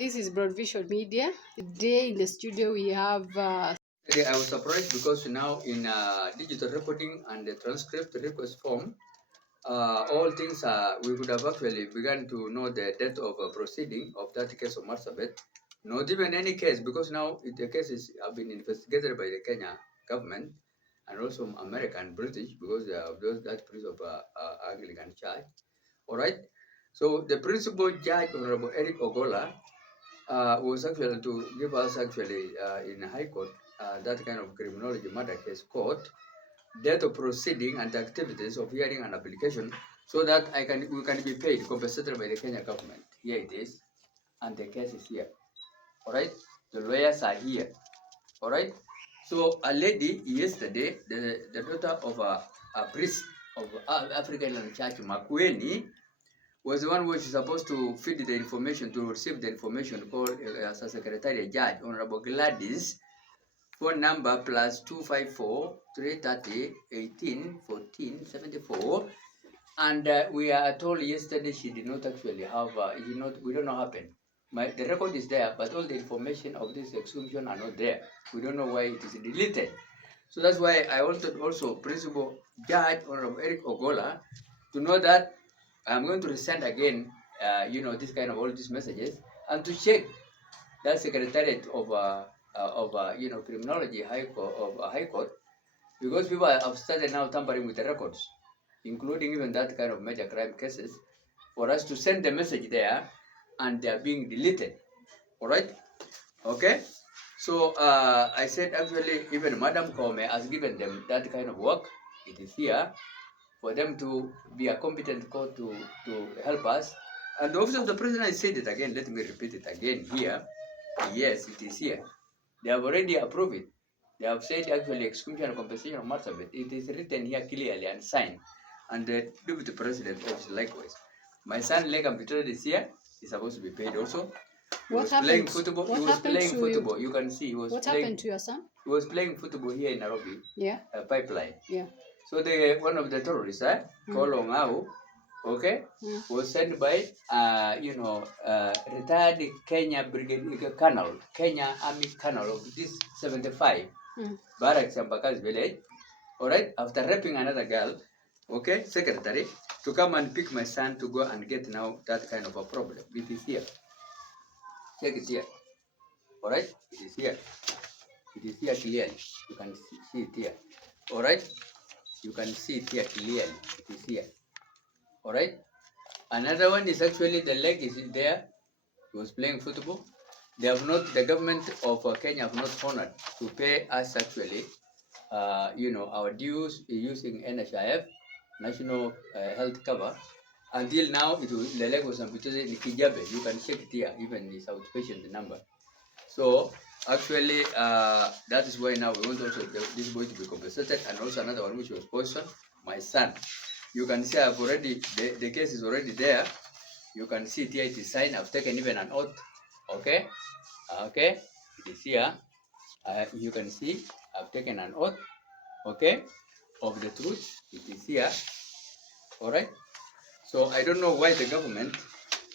This is Prof.Bishop Media. Today in the studio we have. Okay, I was surprised because now in digital recording and the transcript request form, all things we could have actually begun to know the date of proceeding of that case of Marsabit. Not even any case, because now the cases have been investigated by the Kenya government and also American, British, because of that priest of Anglican Church. All right. So the principal judge, Honorable Eric Ogola, was actually to give us actually in High Court that kind of criminology matter case court date of proceeding and activities of hearing an application so that we can be paid compensated by the Kenya government. Here it is, and the case is here. All right, the lawyers are here. All right. So a lady yesterday, the daughter of a priest of African Church, Makueni, was the one who was supposed to feed the information, to receive the information called as a secretary judge, Honorable Gladys, phone number plus 254 330 18 14 74. And we are told yesterday she did not actually have, we don't know what happened. The record is there, but all the information of this exhumption are not there. We don't know why it is deleted. So that's why I wanted also Principal Judge Honorable Eric Ogola to know that I'm going to resend again, this kind of all these messages, and to check that Secretariat of Criminology High Court, because people have started now tampering with the records, including even that kind of major crime cases, for us to send the message there, and they are being deleted. All right? Okay? So I said actually even Madam Kome has given them that kind of work. It is here for them to be a competent court to help us. And the office of the president, I said it again, let me repeat it again here. Yes, it is here. They have already approved it. They have said actually execution and compensation of Marsabit. It is written here clearly and signed. And the deputy president office likewise. My son Legam Peter this year is supposed to be paid also. He was playing football. He was playing football. You can see he was What playing. happened to your son? He was playing football here in Nairobi. Yeah. Pipeline. Yeah. So one of the terrorists, called Ongao, okay, was sent by retired Kenya Brigade Colonel, Kenya Army Colonel of this 75 barracks in Baka's village. All right, after raping another girl, okay, secretary, to come and pick my son to go and get now that kind of a problem. It is here. Check it here. All right, it is here. It is here clearly. You can see it here. All right, you can see it here clearly. It is here. All right. Another one is actually the leg is in there. He was playing football. They have not. The government of Kenya have not honored to pay us actually, our dues using NHIF, National Health Cover. Until now, the leg was amputated in Kijabe. You can check it here, even his outpatient number. So actually, that is why now we want also this boy to be compensated, and also another one which was poisoned, my son. You can see I've already, the case is already there. You can see it here, it is signed. I've taken even an oath. Okay, okay, it is here. You can see I've taken an oath. Okay, of the truth. It is here. All right. So I don't know why the government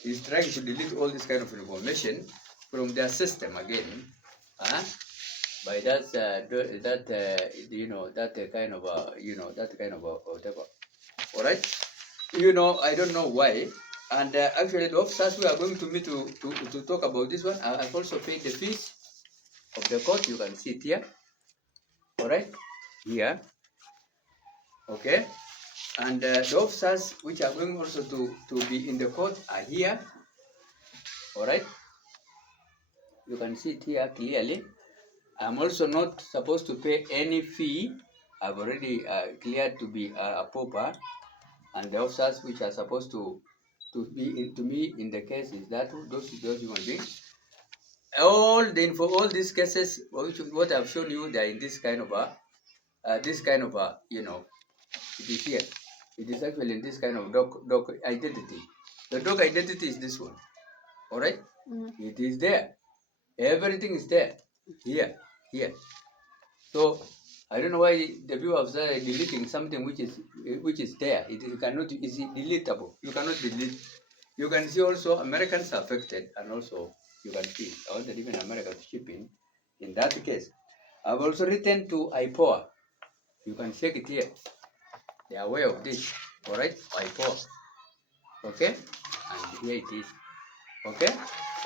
is trying to delete all this kind of information from their system again, by that kind of whatever. All right, I don't know why. And actually, the officers we are going to meet to talk about this one, I've also paid the fees of the court. You can see it here. All right, here. Okay, and the officers which are going also to be in the court are here. All right, you can see it here clearly. I'm also not supposed to pay any fee. I've already cleared to be a pauper, and the officers which are supposed to be in the case is that those human beings. All these cases, what I've shown you, they are in this kind of it is here. It is actually in this kind of dog identity. The dog identity is this one. All right, it is there. Everything is there. Here. So I don't know why the people have started deleting something which is there. It cannot is deletable. You cannot delete. You can see also Americans are affected, and also You can see. I wanted even America to chip in that case. I've also written to IPOA. You can check it here. They are aware of this. All right, IPOA. Okay, and here it is. Okay,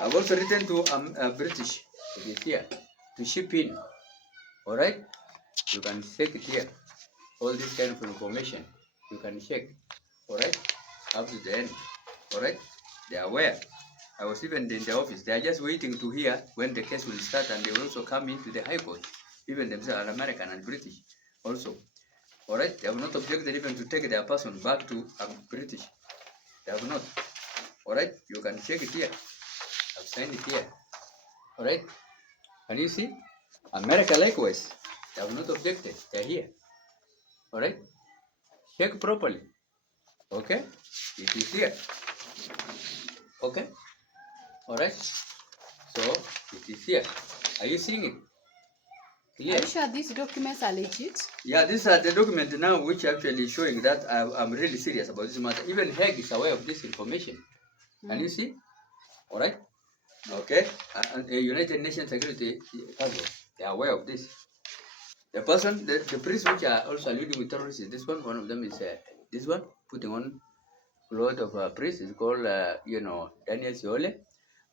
I've also written to British. It is here to ship in. All right, you can check it here. All this kind of information you can check. All right, up to the end. All right, they are aware. I was even in the office. They are just waiting to hear when the case will start, and they will also come into the High Court. Even themselves are American and British also. All right, they have not objected even to take their person back to British. They have not. All right, you can check it here. I've signed it here. All right, can you see? America likewise. They have not objected. They are here. All right, check properly. Okay, it is here. Okay, all right. So it is here. Are you seeing it? Are you sure these documents are legit? Yeah, these are the documents now which actually showing that I'm really serious about this matter. Even Hague is aware of this information. Can you see? All right. Okay. And United Nations Security Council, they are aware of this. The person, the priests which are also alluding with terrorists is this one. One of them is this one, putting on clothes of priest is called, Daniel Siole.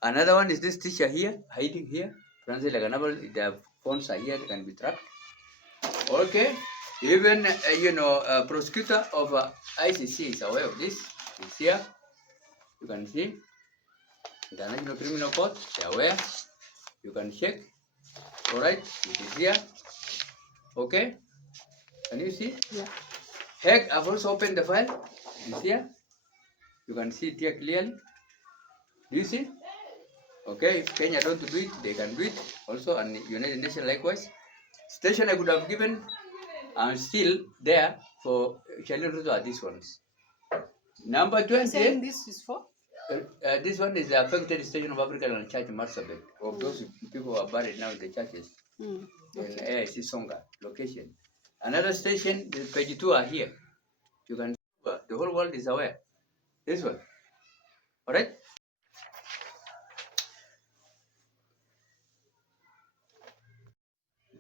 Another one is this teacher here, hiding here. Francis Laganabal, their phones are here, they can be tracked. Okay. Even, prosecutor of ICC is aware of this. It's here. You can see. International Criminal Court, they are aware. You can check. All right. It is here. Okay. Can you see? Yeah. Heck, I've also opened the file. It's here. You can see it here clearly. Do you see? Okay, if Kenya don't do it, they can do it also, and United Nations likewise. Station I could have given are still there for Shalin Ruto are these ones. Number 20. You're saying this is for? This one is the affected station of African and Church Marsabit, of those people who are buried now in the churches. In AIC Songa location. Another station, the page 2 are here. You can see the whole world is aware. This one. All right.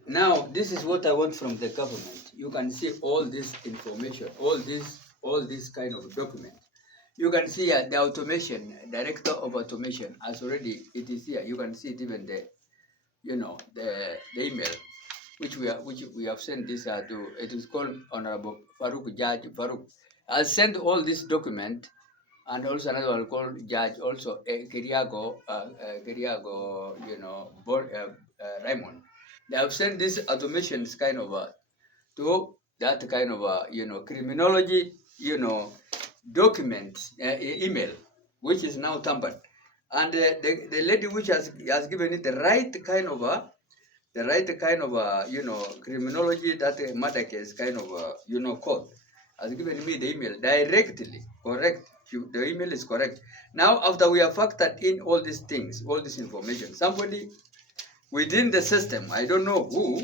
Now, this is what I want from the government. You can see all this information, all this kind of document. You can see the automation, director of automation has already, it is here. You can see it even the email, which we have sent this to, it is called Honorable Judge Farouk. I'll send all this document, and also another one called Judge also Kiriago, Raymond. They have sent this automations kind of to that kind of criminology document email, which is now tampered, and the lady which has given it the right kind of criminology that matter case kind of code, has given me the email directly. Correct. The email is correct. Now, after we have factored in all these things, all this information, somebody within the system, I don't know who,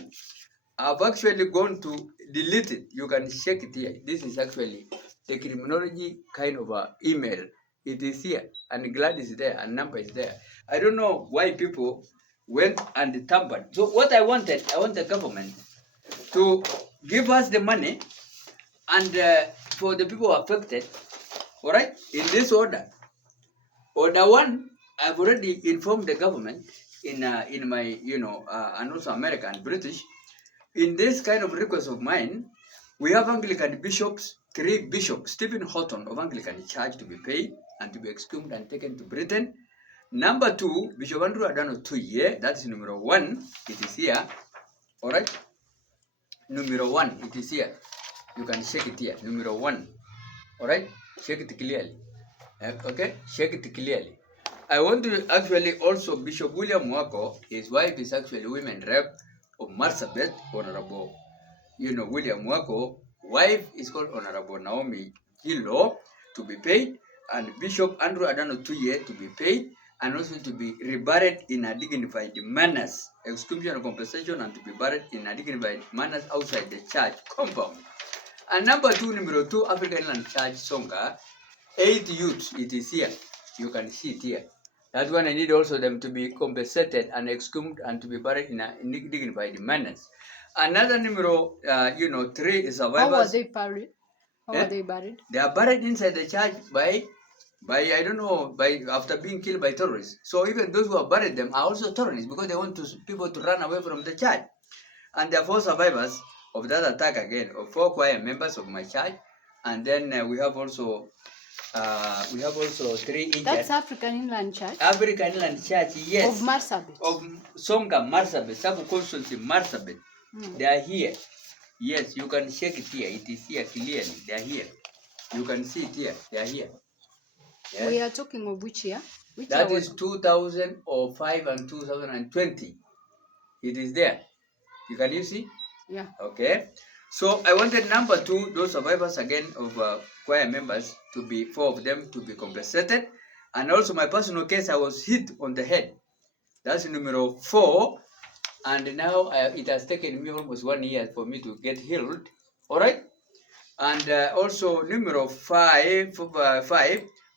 I've actually gone to delete it. You can check it here. This is actually the criminology kind of email. It is here, and glad is there, and number is there. I don't know why people went and tampered. So what I want the government to give us the money, and for the people affected, all right, in this order. Order one, I've already informed the government in my, and also American and British. In this kind of request of mine, we have Anglican bishops, 3 bishops, Stephen Horton of Anglican Church to be paid and to be exhumed and taken to Britain. Number 2, Bishop Andrew Adano Tuye, that's number 1, it is here. All right? Number 1, it is here. You can check it here, number 1. All right? Check it clearly. Okay? Check it clearly. I want to actually also, Bishop William Wako, his wife is actually women rep of Marsabit, Honorable, William Wako. Wife is called Honorable Naomi Gilo to be paid, and Bishop Andrew Adano Tuye to be paid, and also to be reburied in a dignified manners, exclusion of compensation, and to be buried in a dignified manners outside the church compound. And number 2, African Inland Church Songa, 8 youths, it is here. You can see it here. That one I need also them to be compensated and exhumed and to be buried in dignified manners. Another numero, 3 is How were survivors. they buried? How Eh? are they buried? They are buried inside the church by I don't know, by after being killed by terrorists. So even those who have buried them are also terrorists because they want people to run away from the church. And there are 4 survivors of that attack again, of 4 choir members of my church. And then we have also 3 injured. That's African Inland Church? African Inland Church, yes. Of Marsabit? Of Songa, Marsabit, sub-consultancy Marsabit. They are here. Yes, you can check it here. It is here clearly. They are here. You can see it here. They are here. Yes. We are talking of which year? That is 2005 and 2020. It is there. Can you see? Yeah. Okay. So I wanted number 2, those survivors again of choir members to be 4 of them to be compensated, and also my personal case I was hit on the head. That's numero 4, and now it has taken me almost 1 year for me to get healed. All right. And also numero 5,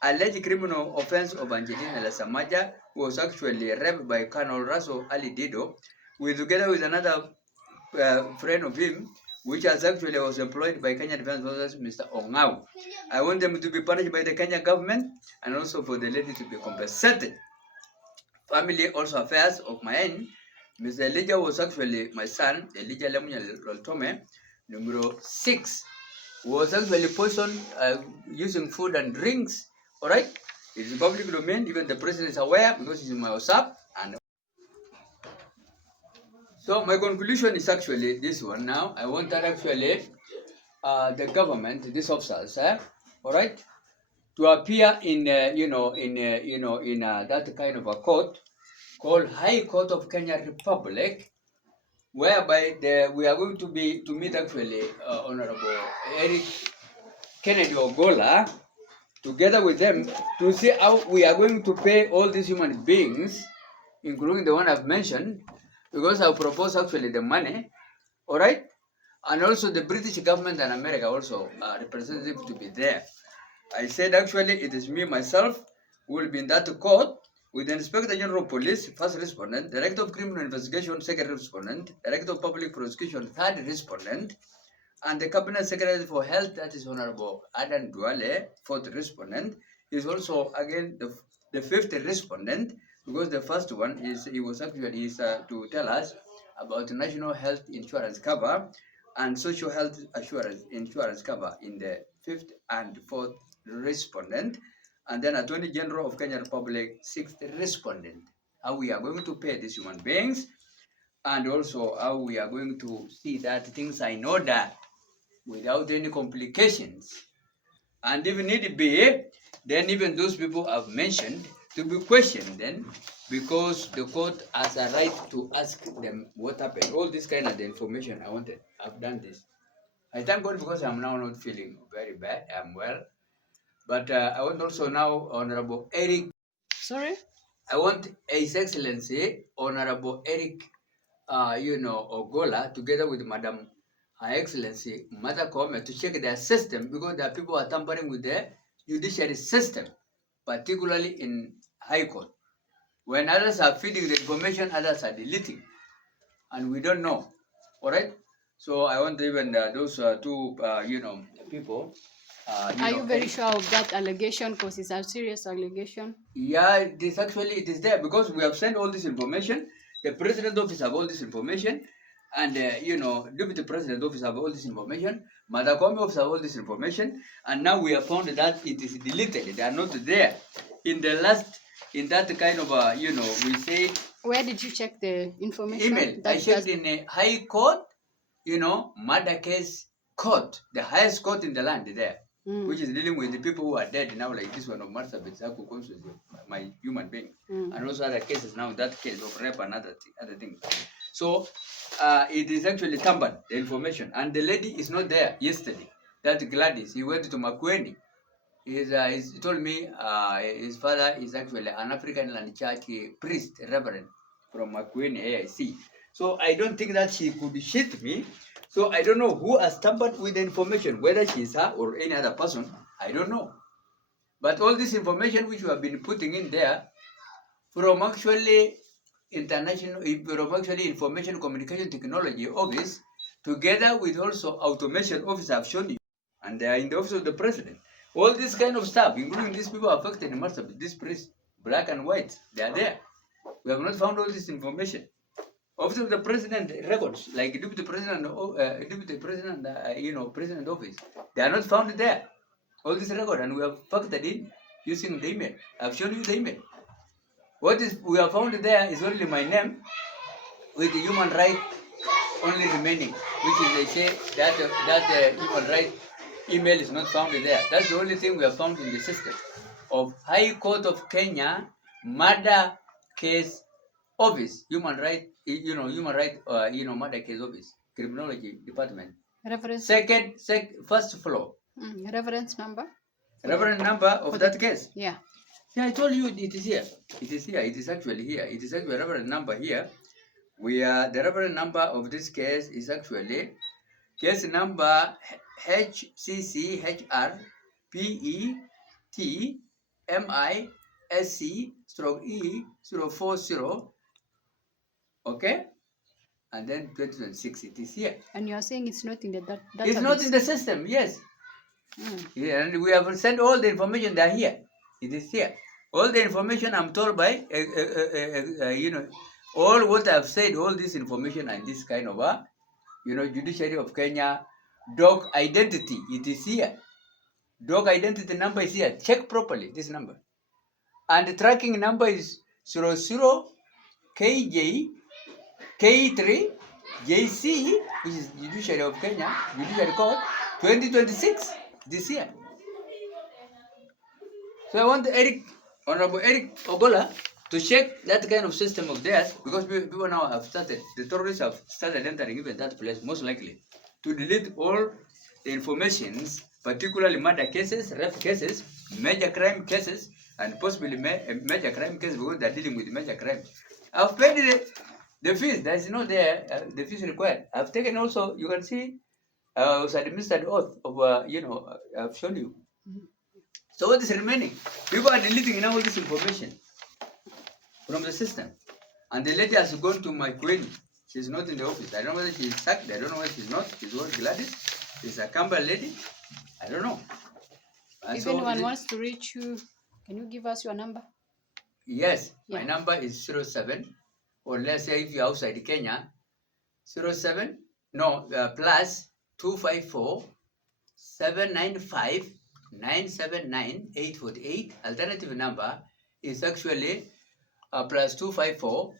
alleged criminal offense of Angelina Lasamaja, who was actually raped by Colonel Russell Ali Dido, together with another friend of him, which actually was employed by Kenya Defense Forces, Mr. Ongau. I want them to be punished by the Kenya government and also for the lady to be compensated. Family also affairs of my end. Mr. Elijah was actually my son, Elijah Lemunya Loltome, numero 6, was actually poisoned using food and drinks. All right, it's in public domain. Even the president is aware because it's in my WhatsApp. And so my conclusion is actually this one. Now I want that actually the government, these officers, all right, to appear in that kind of a court called High Court of Kenya Republic, whereby we are going to meet actually Honorable Eric Kennedy Ogola, together with them, to see how we are going to pay all these human beings, including the one I've mentioned, because I propose actually the money, all right, and also the British government and America also representative to be there. I said actually it is me myself who will be in that court with the Inspector General of Police, first respondent, Director of Criminal Investigation, second respondent, Director of Public Prosecution, third respondent, and the Cabinet Secretary for Health, that is Honorable Adan Duale, fourth respondent, is also again the fifth respondent, because the first one is to tell us about national health insurance cover and social health insurance cover in the fifth and fourth respondent, and then Attorney General of Kenya Republic, sixth respondent. How we are going to pay these human beings, and also how we are going to see that things are in order without any complications. And if need be, then even those people I've mentioned to be questioned then, because the court has a right to ask them what happened. All this kind of the information I wanted. I've done this. I thank God because I'm now not feeling very bad. I'm well. But I want also now Honorable Eric. Sorry? I want His Excellency Honorable Eric, Ogola, together with Madam Her Excellency Mother Kome, to check their system, because there are people who are tampering with the judiciary system, particularly in High Court. When others are feeding the information, others are deleting, and we don't know. All right. So I want even those two, people. Are you very sure of that allegation? Because it's a serious allegation. Yeah, it is there because we have sent all this information. The President Office have all this information, and Deputy President Office have all this information. Madakome Office have all this information, and now we have found that it is deleted. They are not there. In that kind of we say. Where did you check the information? Email. I checked in a High Court, murder case court, the highest court in the land there. Which is dealing with the people who are dead now, like this one of Marsabit, my human being, and also other cases now, that case of rape and other things. So it is actually tampered, the information, and the lady is not there yesterday. That Gladys, he went to Makueni. He told me his father is actually an African Land Church priest, reverend from Makueni AIC. So I don't think that she could cheat me. So I don't know who has tampered with the information, whether she is her or any other person. I don't know. But all this information which we have been putting in there, from actually information communication technology office, together with also automation office I've shown you, and they are in the office of the president. All this kind of stuff, including these people affected in Marsabit, this priest, black and white, they are there. We have not found all this information. Office of the president records, like deputy president, president office, they are not found there. All this record, and we have factored in using the email. I've shown you the email. What is we have found there is only my name with the human right only remaining, which is they say that human right email is not found there. That's the only thing we have found in the system of High Court of Kenya murder case office, human right, murder case office, criminology department. Reference. First floor. Reference number. Reference number of that case. Yeah. Yeah, I told you it is here. It is here. It is actually here. It is actually reference number here. The reference number of this case is actually case number HCCHR PETMISC/E/040. Okay? And then 2006, it is here. And you are saying it's not in the database? It's not in the system, yes. Yeah, and we have sent all the information there here. It is here. All the information I'm told by, all what I've said, all this information and this kind of, Judiciary of Kenya, dog identity, it is here. Dog identity number is here. Check properly this number. And the tracking number is 00 KJ K3 JC, which is Judiciary of Kenya, Judiciary Court, 2026, this year. So I want Honorable Eric Ogola to check that kind of system of theirs, because people now have started, the terrorists have started entering even that place, most likely, to delete all the informations, particularly murder cases, rape cases, major crime cases, and possibly major crime cases, because they're dealing with major crimes. I've paid the fees. There is no there, the fees required. I've taken also, you can see, was administered oath of, I've shown you. So what is remaining? People are deleting now all this information from the system. And the lady has gone to my query. She's not in the office. I don't know whether she's sacked. I don't know whether she's not. She's what, Gladys? She's a Campbell lady. I don't know. And if anyone wants to reach you, can you give us your number? Yes, yeah. My number is 07, or let's say if you're outside Kenya, plus 254 795 979 848. Alternative number is actually plus 254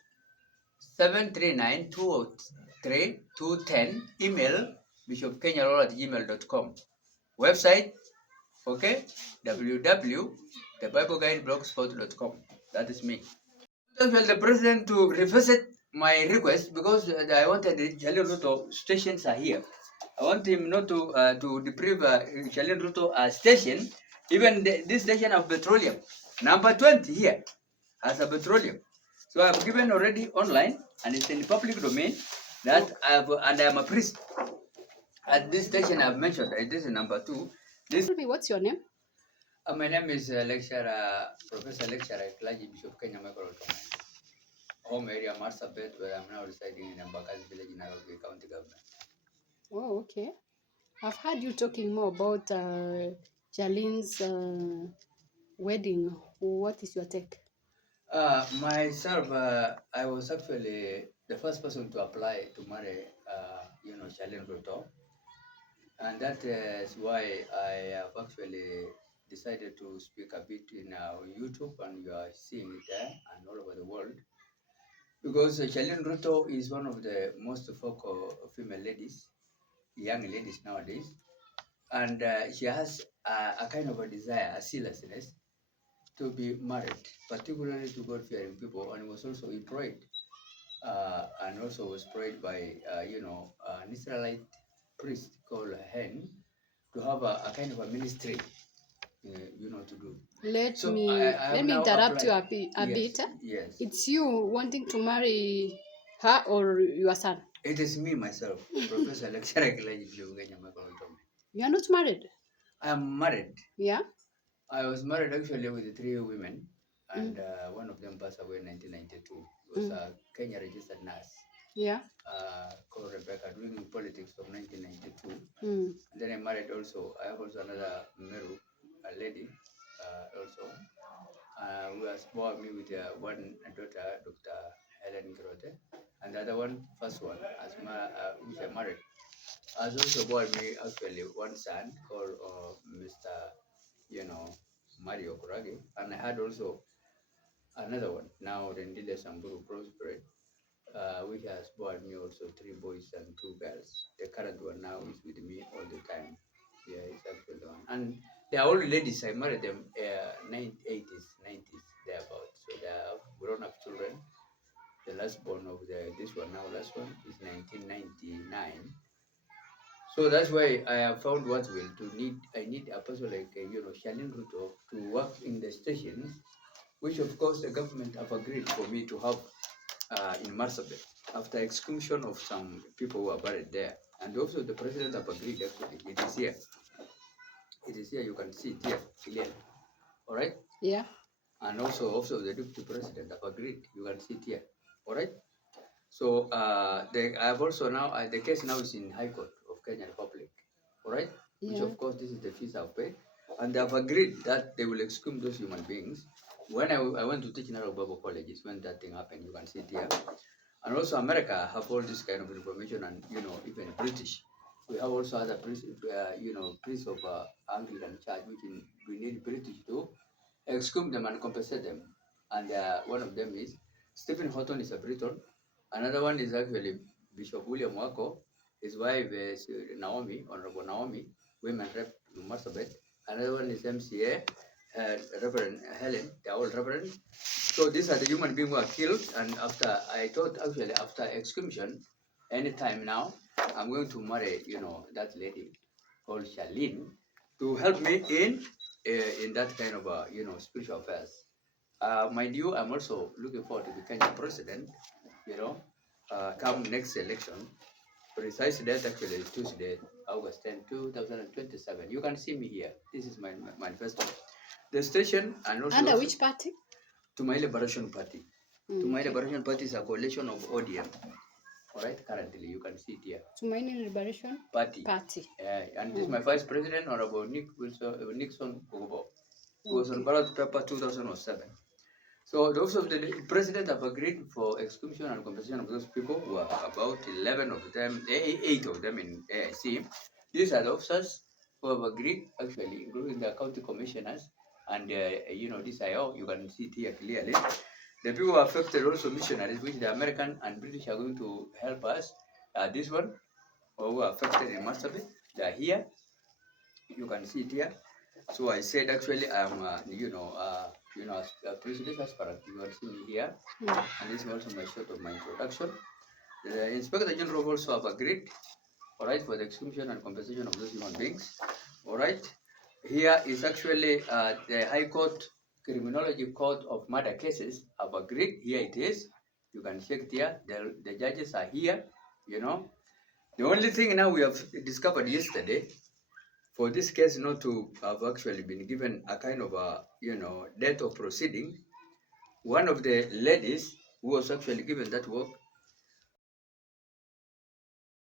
739 203 210. Email bishopkenyarol@gmail.com. Website, okay, www.thebibleguideblogspot.com. That is me. I tell the president to revisit my request, because I wanted the Charlene Ruto stations are here. I want him not to deprive Charlene Ruto station, even this station of petroleum. Number 20 here has a petroleum. So I've given already online, and it's in the public domain, that and I'm a priest. At this station I've mentioned, this is number 2. What's your name? My name is Professor Lecturer Clergy Bishop Kenya Michael Loltome. Home area Marsabit, where I'm now residing in Embakasi Village in Nairobi County Government. Oh, okay. I've heard you talking more about Charlene's wedding. What is your take? Myself, I was actually the first person to apply to marry, Charlene Ruto. And that is why I have actually decided to speak a bit in YouTube, and you are seeing it there and all over the world. Because Charlene Ruto is one of the most vocal female ladies, young ladies nowadays. And she has a kind of a desire, a seriousness, to be married, particularly to God-fearing people, and was also employed, and also was employed by, an Israelite priest called Hen, to have a kind of a ministry, to do. Let me interrupt you a bit. Yes. It's you wanting to marry her or your son? It is me, myself, Professor Lecturer Clergy Bishop Kenya Michael Loltome. You are not married? I am married. Yeah? I was married actually with 3 women. and one of them passed away in 1992. It was a Kenya registered nurse. Yeah. Called Rebecca, doing politics from 1992. Mm. And then I married also. I have also another Meru, a lady, also, who has born me with one daughter, Dr. Helen Grote, and the other one, first one, which I married, has also born me actually one son called Mr. Mario Kuragi, and I had also another one now, Rendile Samburu Prosperate, which has born me also 3 boys and 2 girls. The current one now is with me all the time. Yeah, it's actually the one. And they are all ladies. I married them 80s, 90s, thereabouts. So they have grown up children. The last born of this one now, last one is 1999. So that's why I have found what will I need a person like Shalin Ruto to work in the stations, which of course the government have agreed for me to have in Marsabit after execution of some people who are buried there. And also the president have agreed actually. It is here. It is here, you can see it here clearly. All right? Yeah. And also the deputy president have agreed. You can see it here. All right? So I have also now the case now is in High Court of Kenya Republic. All right? Yeah. Which of course this is the fees I've paid. And they have agreed that they will exhume those human beings. When I went to teach in Arababo colleges, when that thing happened, you can see it here. And also America have all this kind of information, and even British. We have also other priests, priests of Anglican Church, which we need British to exhume them and compensate them. And one of them is Stephen Horton is a Briton. Another one is actually Bishop William Wako. His wife is Naomi, Honorable Naomi, women rep Marsabit. Another one is MCA, Reverend Helen. They are all Reverend. So these are the human beings who are killed. And after I thought actually after execution, anytime now, I'm going to marry that lady called Charlene to help me in that kind of spiritual affairs. Mind you, I'm also looking forward to becoming president. Come next election. Precise date actually is Tuesday, August 10, 2027. You can see me here. This is my manifesto. The station and also under which party? To my Liberation Party. To my Liberation Party is a coalition of ODM. All right, currently you can see it here. Tumaini Liberation Party. And this is my vice president, Honorable Nixon Ogobo, who was on ballot paper 2007. So those of the president have agreed for execution and compensation of those people who are about 11 of them, 8 of them in AIC. These are the officers who have agreed, actually, including the county commissioners and this IO, you can see it here clearly. The people who are affected also missionaries, which the American and British are going to help us. This one, who are affected in Marsabit, they are here. You can see it here. So I said actually I'm a president aspirant. You can see me here. And this is also my short of my introduction. The Inspector General also have agreed, all right, for the execution and compensation of those human beings. All right. Here is actually the High Court Criminology Court of Murder Cases have agreed. Here it is. You can check it here. The judges are here. The only thing now we have discovered yesterday, for this case not to have actually been given a kind of a date of proceeding, one of the ladies who was actually given that work